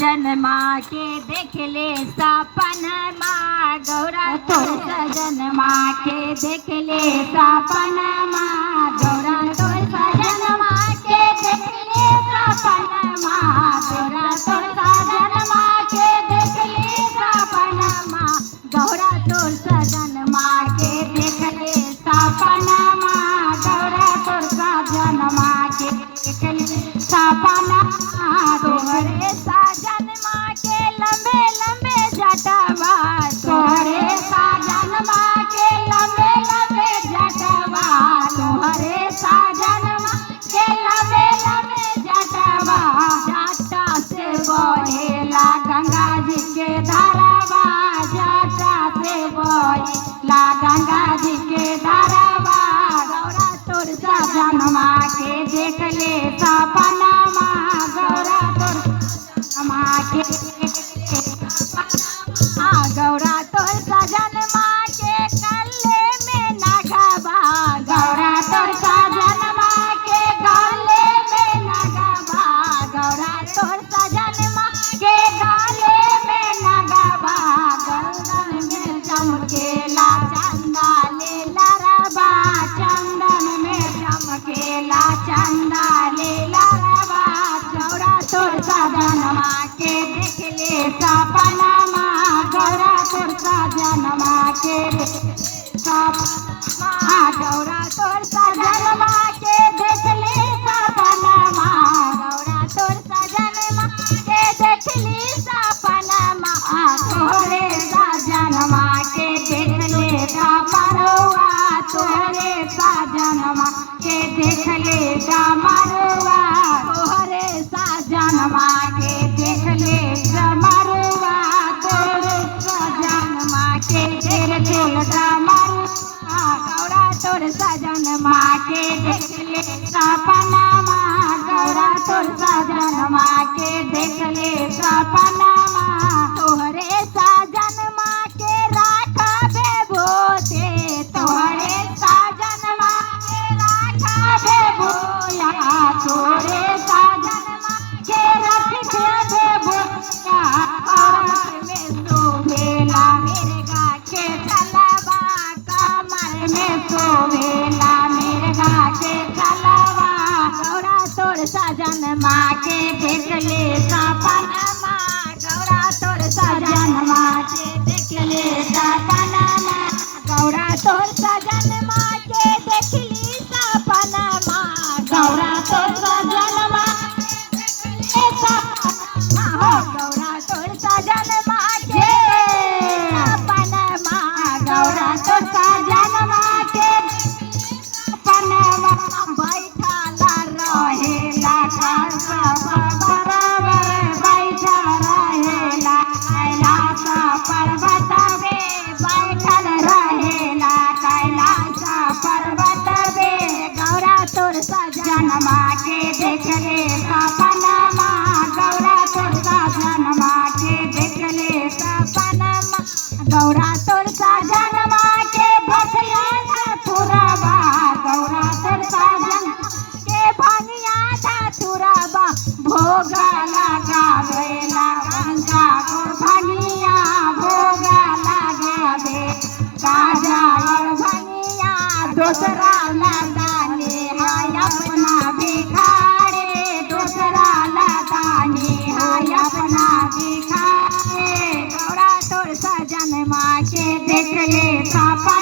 जन्मा के देखले सपनमा गौरा तोर सजनमा के देखले सपनमा गौरा तोर सजनमा के देखले सपनमा गौरा तोर सजनमा के देखले सपनमा गौरा तोर सजनमा के देखले सपनमा गौरा तोर सजनमा के देखले सपनमा तोहरे सजनमा के लंबे लंबे जटवा तोहरे सजनमा के लंबे लंबे जटवा तोहरे सजनमा के लंबे लंबे जटवा जटा से बहेला गंगा जी के धारावा जटा से बहेला गंगा जी के धारावा गौरा तोर सजनमा के देखले सपनमा गौरा तोर सजनमा के गौरा तोर सजनमा के गले में नगवा गौरा तोर सजनमा के गले में नगवा गौरा तोर सजनमा के गले में नगवा गौरन में चमकेला चंदा ले लरबा चंदन में चमकेला चंदा ले लरबा गौरा तोर सजनमा के देखले सपनमा गौरा तोर सजनमा के सपनमा गौरा तोर सजनमा के देखले सपनमा गौरा तोर सजनमा के देखली सपनमा तोहरे सजनमा के देखले डमरुआ तोहरे सजनमा के देखले डमरुआ तोहरे सजनमा के देखले डमरुआ तोहरे सजनमा के देखले डमरुआ गौरा तोर सजनमा के देखले सपनमा गौरा तोर सजनमा के देखले सपनमा तोहरे सजनमा के राखबे भोते तोहरे सजनमा के राखबे भोया तोहरे सजनमा के रखबे भोया कमर में शोभेला मिर्गा के चलवा कमर में शोभेला मिर्गा के चलवा गौरा तोर सजनमा के देखले सपनमा गौरा तोर सजनमा के देखले सपनमा गौरा तोर सजनमा के देखली सपनमा गौरा तोर सजनमा के देखले सपनमा गौरा तोर सजनमा के सपनमा गौरा तोर सजनमा के सपनमा बैठला रहेला खासा बराबर बैठल रहेला कैलाश पर्वत पे बैठल रहेला कैलाश पर्वत पे गौरा तोर सजनमा के देखले सपनमा गौरा तोर सजनमा के देखले सपनमा गौरा तोर सजनमा के भसिया धतुरबा गौरा तोर सजनमा के भनिया धतुरबा भोग लगावेला गंगा और भनिया भोग लगावे गाजा और भनिया दूसरा लगाने हाय अपना भिखारे दूसरा लगाने हाय अपना भिखारे गौरा तोर सजनमा के देखले सपना